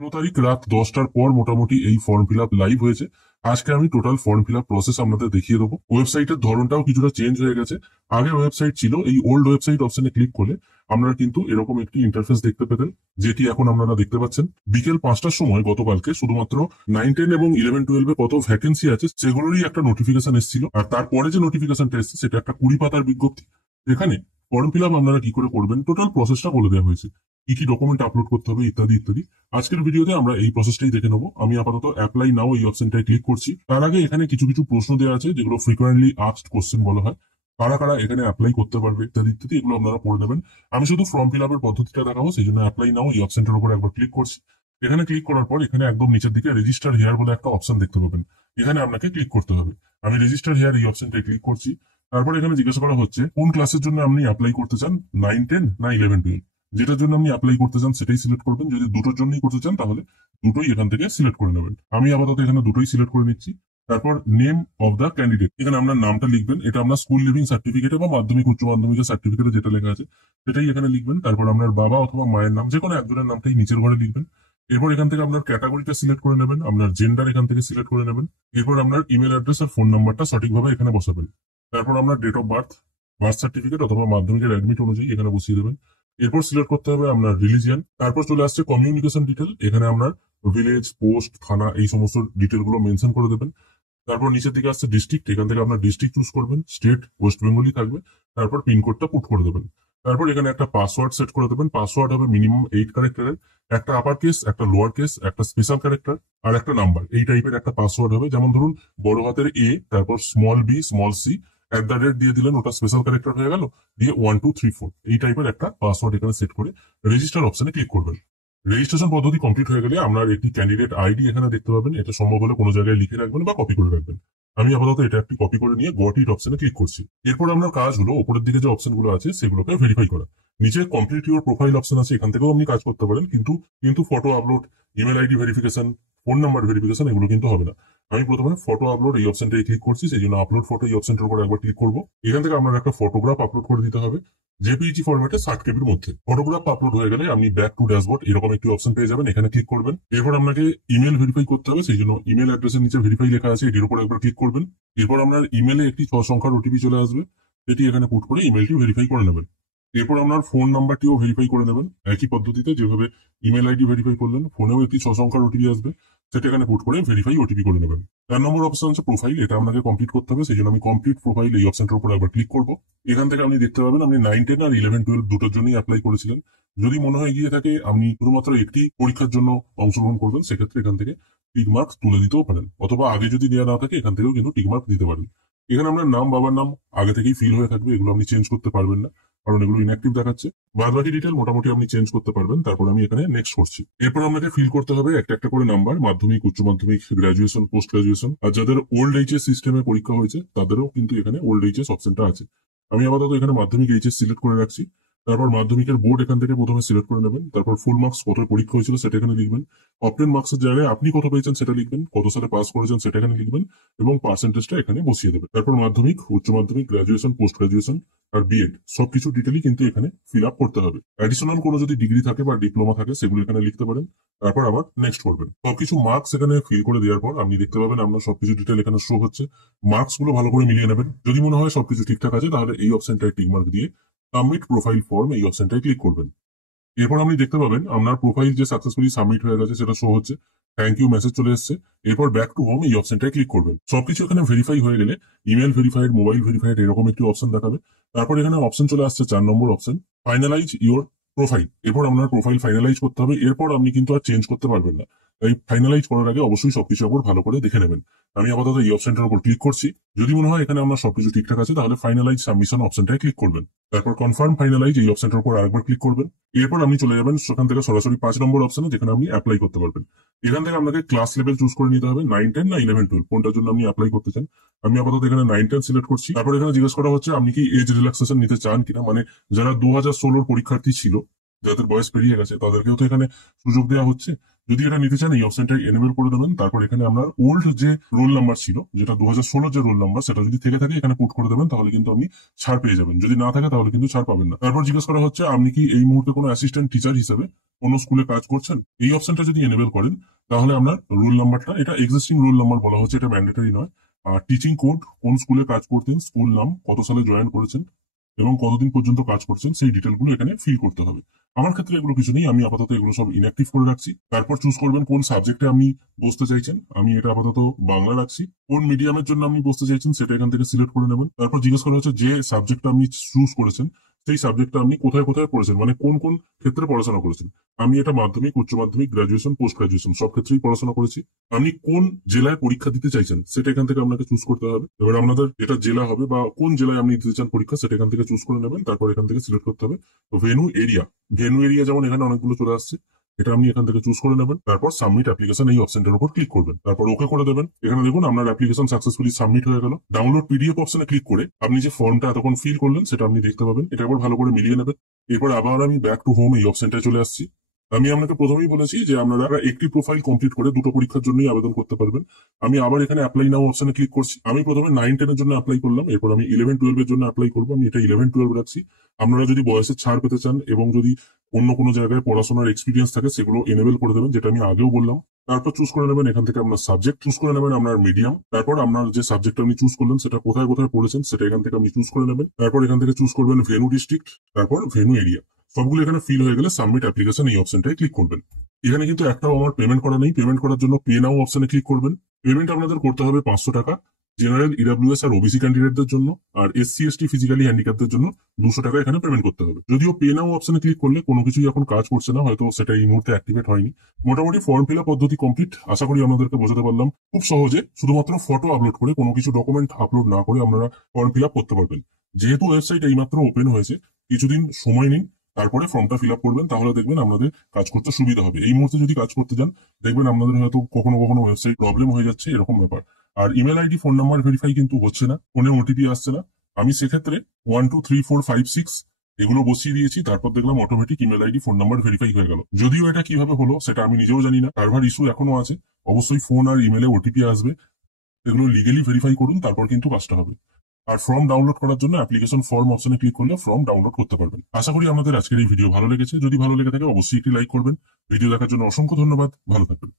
১৫ তারিখ রাত 10টার পর মোটামুটি এই ফর্ম ফিল আপ লাইভ হয়েছে। আজকে আমি total form fill up process আপনাদের দেখিয়ে দেবো। ওয়েবসাইটের ধরনটাও কিছুটা চেঞ্জ হয়ে গেছে। আগে ওয়েবসাইট ছিল, এই ওল্ড ওয়েবসাইট অপশনে ক্লিক করলে আপনারা কিন্তু এরকম একটি ইন্টারফেস দেখতে পেতেন, যেটি এখন আপনারা দেখতে পাচ্ছেন। বিকেল 5টার সময় গতকালকে শুধুমাত্র 9, 10 এবং 11, 12 কত ভ্যাকেন্সি আছে সেগুলোরই একটা নোটিফিকেশন এসেছিল। আর তারপরে যে নোটিফিকেশনটা এসেছে সেটা একটা 20 পাতার বিজ্ঞপ্তি। এখানে ফর্ম ফিল আপ আপনারা কি করে করবেন টোটাল প্রসেসটা বলে দেওয়া হয়েছে, কি কি ডকুমেন্ট আপলোড করতে হবে ইত্যাদি ইত্যাদি। আজকের ভিডিওতে আমরা এই প্রসেসটাই দেখে নেবো। আমি আপাতত অ্যাপ্লাই নাও এই অপশনটায় ক্লিক করছি। তার আগে এখানে কিছু কিছু প্রশ্ন দেওয়া আছে যেগুলো ফ্রিকোয়েন্টলি আস্কড কোশ্চেন বলা হয়। কারা কারা এখানে অ্যাপ্লাই করতে পারবে ইত্যাদি ইত্যাদি, এগুলো আপনারা পড়ে নেবেন। আমি শুধু ফর্ম ফিল আপের পদ্ধতিটা দেখাবো, সেই জন্য অ্যাপ্লাই নাও এই অপশনটার উপর একবার ক্লিক করছি। এখানে ক্লিক করার পর এখানে একদম নিচের দিকে রেজিস্টার হেয়ার বলে একটা অপশন দেখতে পাবেন। এখানে আপনাকে ক্লিক করতে হবে। আমি রেজিস্টার হেয়ার এই অপশনটায় ক্লিক করছি। তারপর এখানে জিজ্ঞাসা করা হচ্ছে কোন ক্লাসের জন্য আপনি অ্যাপ্লাই করতে চান, 9, 10 না 11, 12। যেটার জন্য আপনি অ্যাপ্লাই করতে চান সেটাই সিলেক্ট করবেন। যদি দুটোর জন্যই করতে চান তাহলে দুটোই এখান থেকে সিলেক্ট করে নেবেন। আমি আপাতত এখানে দুটোই সিলেক্ট করে নিচ্ছি। তারপর নেম অফ দ্য ক্যান্ডিডেট, এখানে আপনার নামটা লিখবেন। এটা আপনার স্কুল লিভিং সার্টিফিকেটে বা মাধ্যমিক উচ্চ মাধ্যমিকের সার্টিফিকেটে যেটা লেখা আছে সেটাই এখানে লিখবেন। তারপর আপনার বাবা অথবা মায়ের নাম যে কোনো একজনের নামটাই নিচের ঘরে লিখবেন। এরপর এখান থেকে আপনার ক্যাটাগরিটা সিলেক্ট করে নেবেন, আপনার জেন্ডার এখান থেকে সিলেক্ট করে নেবেন। এরপর আপনার ইমেল অ্যাড্রেস আর ফোন নাম্বারটা সঠিকভাবে এখানে বসাবেন। তারপর আপনার date of birth, birth certificate অথবা মাধ্যমিকের অ্যাডমিট অনুযায়ী এখানে বসিয়ে দেবেন। এরপর সিলেক্ট করতে হবে আপনার রিলিজিয়ান। তারপর চলে আসছে কমিউনিকেশন ডিটেল, এখানে আপনার ভিলেজ, পোস্ট, থানা এই সমস্ত ডিটেল গুলো মেনশন করে দেবেন। তারপর নিচের দিকে আসছে ডিস্ট্রিক্ট, এখান থেকে আপনার ডিস্ট্রিক্ট চুজ করবেন। স্টেট ওয়েস্ট বেঙ্গলই থাকবে। তারপর পিনকোডটা পুট করে দেবেন। তারপর এখানে একটা পাসওয়ার্ড সেট করে দেবেন। পাসওয়ার্ড হবে মিনিমাম 8 ক্যারেক্টারের, একটা আপার কেস, একটা লোয়ার কেস, একটা স্পেশাল ক্যারেক্টার আর একটা নাম্বার। এই টাইপের একটা পাসওয়ার্ড হবে। যেমন ধরুন বড় হাতের এ, তারপর স্মল বি, স্মল সি, @ দিয়ে দিলেন, ওটা স্পেশাল ক্যারেক্টার হয়ে গেল। দিয়ে 1, 2, 3, 4 এই টাইপের একটা পাসওয়ার্ড এখানে সেট করে রেজিস্টার অপশনে ক্লিক করবেন। রেজিস্ট্রেশন পদ্ধতি কমপ্লিট হয়ে গেলে আপনার একটি ক্যান্ডিডেট আইডি এখানে দেখতে পাবেন। এটা সম্ভব হলে কোনো জায়গায় লিখে রাখবেন বা কপি করে রাখবেন। আমি আপাতত এটা একটি কপি করে নিয়ে গট ইট অপশনে ক্লিক করছি। এরপর আপনার কাজ হলো উপরের দিকে যে অপশনগুলো আছে সেগুলোকে ভেরিফাই করা। নিচে কমপ্লিট ইউর প্রোফাইল অপশন আছে, এখান থেকেও আপনি কাজ করতে পারেন, কিন্তু photo upload, email ID verification, phone number verification এগুলো কিন্তু হবে না। আমি প্রথমে ফটো আপলোড এই অপশনটাই ক্লিক করছি, সেই জন্য আপলোড ফটো এই অপশনটার উপর একবার ক্লিক করবো। এখান থেকে আপনার একটা ফটোগ্রাফ আপলোড করে দিতে হবে জেপিইজি ফরম্যাটে 60 কেবির মধ্যে। ফটোগ্রাফ আপলোড হয়ে গেলে আপনি ব্যাক টু ড্যাশবোর্ড এরকম একটি অপশন পেয়ে যাবেন, এখানে ক্লিক করবেন। এরপর আপনাকে ইমেল ভেরিফাই করতে হবে, সেই জন্য ইমেল অ্যাড্রেসের নিচে ভেরিফাই লেখা আছে, এটির উপর একবার ক্লিক করবেন। এরপর আপনার ইমেলে একটি 6 সংখ্যার ওটিপি চলে আসবে, এটি এখানে পুট করে ইমেলটি ভেরিফাই করে নেবেন। এরপর আপনার ফোন নাম্বারটিও ভেরিফাই করে নেবেন একই পদ্ধতিতে, যেভাবে ইমেল আইডি ভেরিফাই করলেন ফোনেও একটি 6 সংখ্যার ওটিপি আসবে, সেটা এখানে পুট করে ভেরিফাই ওটিপি করে নেবেন। 4 নম্বর অপশন হচ্ছে প্রোফাইল, এটা আপনাকে কমপ্লিট করতে হবে, সেই জন্য আমি কমপ্লিট প্রোফাইল এই অপশনটার উপর একবার ক্লিক করবো। এখান থেকে আপনি দেখতে পাবেন আপনি 9, 10 আর 11, 12 দুটোর জন্যই অ্যাপ্লাই করেছিলেন। যদি মনে হয় গিয়ে থাকে আপনি শুধুমাত্র একটি পরীক্ষার জন্য অংশগ্রহণ করবেন, সেক্ষেত্রে এখান থেকে টিক মার্ক তুলে দিতেও পারেন, অথবা আগে যদি দেওয়া না থাকে এখান থেকেও কিন্তু টিক মার্ক দিতে পারেন। এখানে আপনার নাম, বাবার নাম আগে থেকেই ফিল হয়ে থাকবে, এগুলো আপনি চেঞ্জ করতে পারবেন না, কারণ এগুলো ইনঅ্যাক্টিভ দেখাচ্ছে। বাদ বাকি ডিটেল মোটামুটি আপনি চেঞ্জ করতে পারবেন। তারপর আমি এখানে নেক্সট করছি। এরপর আপনাকে ফিল করতে হবে একটা একটা করে নাম্বার, মাধ্যমিক, উচ্চ মাধ্যমিক, গ্রাজুয়েশন, পোস্ট গ্রাজুয়েশন। আর যাদের ওল্ড এইচএস সিস্টেমে পরীক্ষা হয়েছে তাদেরও কিন্তু এখানে ওল্ড এইচএস অপশনটা আছে। আমি আপাতত এখানে মাধ্যমিক এইচএস সিলেক্ট করে রাখছি। তারপর মাধ্যমিকের বোর্ড এখান থেকে প্রথমে সিলেক্ট করে নেবেন। তারপর ফুল মার্কস কত পরীক্ষা হয়েছিল সেটা এখানে লিখবেন। অপটেন মার্কসের জায়গায় আপনি কত পেয়েছেন সেটা লিখবেন, কত সালে পাস করেছেন সেটা এখানে লিখবেন এবং পার্সেন্টেজটা এখানে বসিয়ে দেবেন। তারপর মাধ্যমিক, উচ্চ মাধ্যমিক, গ্রাজুয়েশন, পোস্ট গ্রাজুয়েশন আর বিএড সবকিছু ডিটেলই কিন্তু এখানে ফিল আপ করতে হবে। অ্যাডিশনাল কোনো যদি ডিগ্রি থাকে বা ডিপ্লোমা থাকে সেগুলো এখানে লিখতে পারেন। তারপর আবার নেক্সট করবেন। সবকিছু মার্কস এখানে ফিল করে দেওয়ার পর আপনি দেখতে পাবেন আপনার সবকিছু ডিটেল এখানে শো হচ্ছে। মার্কস গুলো ভালো করে মিলিয়ে নেবেন। যদি মনে হয় সবকিছু ঠিকঠাক আছে তাহলে এই অপশনটায় টিক মার্ক দিয়ে সাবমিট প্রোফাইল ফর্ম এই অপশনটায় ক্লিক করবেন। এরপর আপনি দেখতে পাবেন আপনার প্রোফাইল যে সাকসেসফুলি সাবমিট হয়ে গেছে সেটা শো হচ্ছে, থ্যাংক ইউ মেসেজ চলে এসেছে। এরপর ব্যাক টু হোম এই অপশনটায় ক্লিক করবেন। সবকিছু এখানে ভেরিফাই হয়ে গেলে ইমেল ভেরিফাইড, মোবাইল ভেরিফাইড এরকম একটি অপশন দেখাবে। তারপর এখানে অপশন চলে আসছে 4 নম্বর অপশন, ফাইনালাইজ ইউর প্রোফাইল। এরপর আপনার প্রোফাইল ফাইনালাইজ করতে হবে, এরপর আপনি কিন্তু আর চেঞ্জ করতে পারবেন না। তাই ফাইনালাইজ করার আগে অবশ্যই সবকিছু একবার ভালো করে দেখে নেবেন। আমি আপাতত এই অপশনটার উপর ক্লিক করছি। যদি মনে হয় এখানে আপনার সবকিছু ঠিকঠাক আছে তাহলে ফাইনালাইজ সাবমিশন অপশনটায় ক্লিক করবেন। তারপর কনফার্ম ফাইনালাইজ এই অপশনটার উপর আরেকবার ক্লিক করবেন। এরপর আপনি চলে যাবেন সেখান থেকে সরাসরি 5 নম্বর অপশনে, যেখানে আপনি অ্যাপ্লাই করতে পারবেন। এখান থেকে আপনাকে ক্লাস লেভেল চুজ করে নিতে হবে, 9, 10 না 11, 12 কোনটার জন্য আপনি অ্যাপ্লাই করতে চান। আমি আপাতত এখানে 9, 10 সিলেক্ট করছি। তারপর এখানে জিজ্ঞেস করা হচ্ছে আপনি কি এজ রিল্যাক্সেশন নিতে চান কিনা, মানে যারা 2016 পরীক্ষার্থী ছিল, যাদের বয়স পেরিয়ে গেছে তাদেরকেও তো এখানে সুযোগ দেওয়া হচ্ছে। যদি এটা নিতে চান এই অপশনটা এনেবল করে দেবেন। তারপর এখানে আপনার ওল্ড যে রোল নাম্বার ছিল, যেটা 2016 যে রোল নাম্বার, সেটা যদি থেকে থাকে এখানে পুট করে দেবেন, তাহলে কিন্তু আপনি ছাড় পেয়ে যাবেন। যদি না থাকে তাহলে কিন্তু ছাড় পাবেন না। তারপর জিজ্ঞেস করা হচ্ছে আপনি কি এই মুহূর্তে কোনো অ্যাসিস্ট্যান্ট টিচার হিসেবে কোনো স্কুলে কাজ করছেন। এই অপশনটা যদি এনেবল করেন তাহলে আপনার রোল নাম্বারটা, এটা এক্সিস্টিং রোল নাম্বার বলা হচ্ছে, এটা ম্যান্ডেটরি নয়। আর টিচিং কোড, কোন স্কুলে কাজ করতেন, স্কুল নাম, কত সালে জয়েন করেছেন এবং কতদিন পর্যন্ত কাজ করছেন, সেই ডিটেলগুলো এখানে ফিল করতে হবে। আমার ক্ষেত্রে এগুলো কিছু নেই, আমি আপাতত এগুলো সব ইনঅ্যাক্টিভ করে রাখছি। তারপর চুজ করবেন কোন সাবজেক্টে আপনি বসতে চাইছেন, আমি এটা আপাতত বাংলা রাখছি। কোন মিডিয়ামের জন্য আপনি বসতে চাইছেন সেটা এখান থেকে সিলেক্ট করে নেবেন। তারপর জিজ্ঞেস করা হচ্ছে যে সাবজেক্টটা আপনি চুজ করেছেন সেই সাবজেক্টটা আপনি কোথায় কোথায় পড়েছেন, মানে কোন কোন ক্ষেত্রে পড়াশোনা করেছেন। আমি এটা মাধ্যমিক, উচ্চ মাধ্যমিক, গ্রাজুয়েশন, পোস্ট গ্রাজুয়েশন সব ক্ষেত্রেই পড়াশোনা করেছি। আপনি কোন জেলায় পরীক্ষা দিতে চাইছেন সেটা এখান থেকে আপনাকে চুজ করতে হবে। এবার আপনাদের যেটা জেলা হবে বা কোন জেলায় আপনি দিতে চান পরীক্ষা সেটা এখান থেকে চুজ করে নেবেন। তারপর এখান থেকে সিলেক্ট করতে হবে ভেনু এরিয়া। ভেনু এরিয়া যেমন এখানে অনেকগুলো চলে আসছে, এটা আপনি এখান থেকে চুজ করে নেবেন। তারপর সাবমিট অ্যাপ্লিকেশন এই অপশনটার উপর ক্লিক করবেন, তারপর ওকে করে দেবেন। এখানে দেখুন আপনার অ্যাপ্লিকেশন সাকসেসফুলি সাবমিট হয়ে গেল। ডাউনলোড পিডিএফ অপশনে ক্লিক করে আপনি যে ফর্মটা এতক্ষণ ফিল করলেন সেটা আপনি দেখতে পাবেন। এটা একবার ভালো করে মিলিয়ে নেবেন। এরপর আবার আমি ব্যাক টু হোম এই অপশনটায় চলে আসছি। আমি আপনাকে প্রথমেই বলেছি যে আপনারা একটি প্রোফাইল কমপ্লিট করে দুটো পরীক্ষার জন্যই আবেদন করতে পারবেন। আমি আবার এখানে অ্যাপ্লাই নাও অপশনে ক্লিক করছি। আমি প্রথমে 9-10 এর জন্য অ্যাপ্লাই করলাম, এরপর আমি 11-12 এর জন্য অ্যাপ্লাই করবো। আমি এটা 11-12 রাখছি। আপনারা যদি বয়সের ছাড় পেতে চান এবং যদি অন্য কোনো জায়গায় পড়াশোনার এক্সপিরিয়েন্স থাকে সেগুলো এনেবল করে দেবেন, যেটা আমি আগেও বললাম। তারপর চুজ করে নেবেন এখান থেকে আপনার সাবজেক্ট, চুজ করে নেবেন আপনার মিডিয়াম। তারপর আপনার যে সাবজেক্ট আপনি চুজ করলেন সেটা কোথায় কোথায় পড়েছেন সেটা এখান থেকে আপনি চুজ করে নেবেন। তারপর এখান থেকে চুজ করবেন ভেনু ডিস্ট্রিক্ট, তারপর ভেনু এরিয়া। সবগুলো এখানে ফিল হয়ে গেলে সাবমিট অ্যাপ্লিকেশন এই অপশনটায় ক্লিক করবেন। এখানে কিন্তু একটাও আমার পেমেন্ট করা নেই। পেমেন্ট করার জন্য পে নাও অপশনে ক্লিক করবেন। পেমেন্ট আপনাদের করতে হবে 500 টাকা জেনারেল, ইডব্লিউএস আর ওবিসি ক্যান্ডিডেটদের জন্য, আর এসসি এসটি ফিজিক্যালি হ্যান্ডিক্যাপদের জন্য 200 টাকা এখানে পেমেন্ট করতে হবে। যদিও পে নাও অপশনে ক্লিক করলে কোনো কিছুই এখন কাজ করছে না, হয়তো সেটা এই মুহূর্তে অ্যাক্টিভেট হয়নি। মোটামুটি ফর্ম ফিল আপ পদ্ধতি কমপ্লিট। আশা করি আপনাদেরকে বোঝাতে পারলাম। খুব সহজে শুধুমাত্র ফটো আপলোড করে, কোনো কিছু ডকুমেন্ট আপলোড না করে আপনারা ফর্ম ফিল আপ করতে পারবেন। যেহেতু ওয়েবসাইট এইমাত্র ওপেন হয়েছে, কিছুদিন সময় নিন, তারপরে ফর্মটা ফিল আপ করবেন, তাহলে দেখবেন আপনাদের কাজ করতে সুবিধা হবে। এই মুহূর্তে যদি কাজ করতে যান দেখবেন আপনাদের হয়তো কখনো কখনো ওয়েবসাইট প্রবলেম হয়ে যাচ্ছে, এরকম ব্যাপার। আর email ID, phone number verify কিন্তু হচ্ছে না, ফোনে ওটিপি আসছে না। আমি সেক্ষেত্রে 1 2 3 4 5 6 এগুলো বসিয়ে দিয়েছি, তারপর দেখলাম automatic email ID, phone number verify হয়ে গেল। যদিও এটা কিভাবে হলো সেটা আমি নিজেও জানি না, সার্ভার ইস্যু এখনো আছে। অবশ্যই ফোন আর ইমেলে ওটিপি আসবে, এগুলো লিগেলি ভেরিফাই করুন, তারপর কিন্তু কাজটা হবে। আর ফর্ম ডাউনলোড করার জন্য অ্যাপ্লিকেশন ফর্ম অপশনে ক্লিক করলে ফর্ম ডাউনলোড করতে পারবেন। আশা করি আমাদের আজকের এই ভিডিও ভালো লেগেছে। যদি ভালো লেগে থাকে অবশ্যই একটি লাইক করবেন। ভিডিও দেখার জন্য অসংখ্য ধন্যবাদ। ভালো থাকবেন।